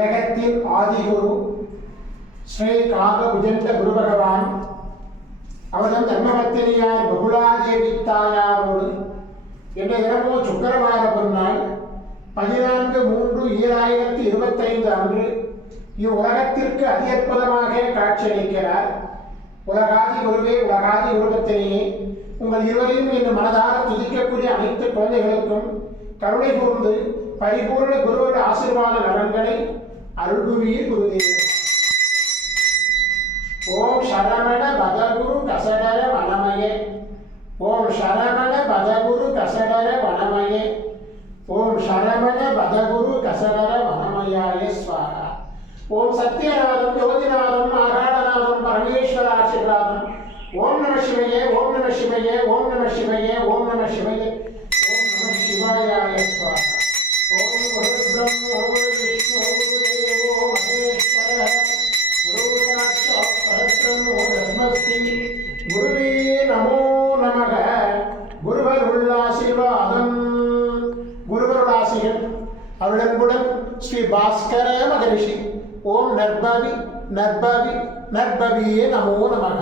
உலகத்தின் ஆதிகுரு ஸ்ரீ காகபுஜண்ட குரு பகவான் அவரும் தர்மபத்தினியார் பகுலாதேவி தாயாரோடு என்ற தினமோ சுக்கரவார பொன்னாள் 14/3/2025 அன்று இவ்வுலகத்திற்கு அதி அற்புதமாக காட்சியளிக்கிறார். உலகாதி குருவே, உலகாதி குருபத்தினியே, உங்கள் இருவரையும் இன்று மனதார துதிக்கக்கூடிய அனைத்து குழந்தைகளுக்கும் கருணை கூர்ந்து பரிபூர்ண குருவோட ஆசீர்வாத நலன்களை அருள்புவீர் குருதேவ. ஓம் சரவண பதகுரு கசடர வனமயே. ஓம் சரவண பதகுரு கசடர வனமயே. ஓம் சரவண பதகுரு கசடர வனமயாய ஸ்வாஹா. ஓம் சத்யநாதம் யோதிநாதம் ஆகாடநாதம் பரமேஸ்வர ஆசீர்வாதம். ஓம் நம சிவயே, ஓம் நம சிவயே, ஓம் நம சிவயே, ஓம் நம சிவயே, ஓம் நம சிவாயாய ஸ்வாஹா. ஓம் குரு பிரம்ம குரு விஷ்ணு குரு தேவோ மகேஸ்வரः குரு சாட்சாத் பரபிரம்மோ தஸ்மஸ்தி குருவே நமோ நமக. குருவருள் ஆசீர்வாதம். குருவருள் ஆசீர் அருளன்புடன் ஸ்ரீ பாஸ்கர மகரிஷி. ஓம் நற்பவி நற்பவி நற்பவியே நமோ நமக.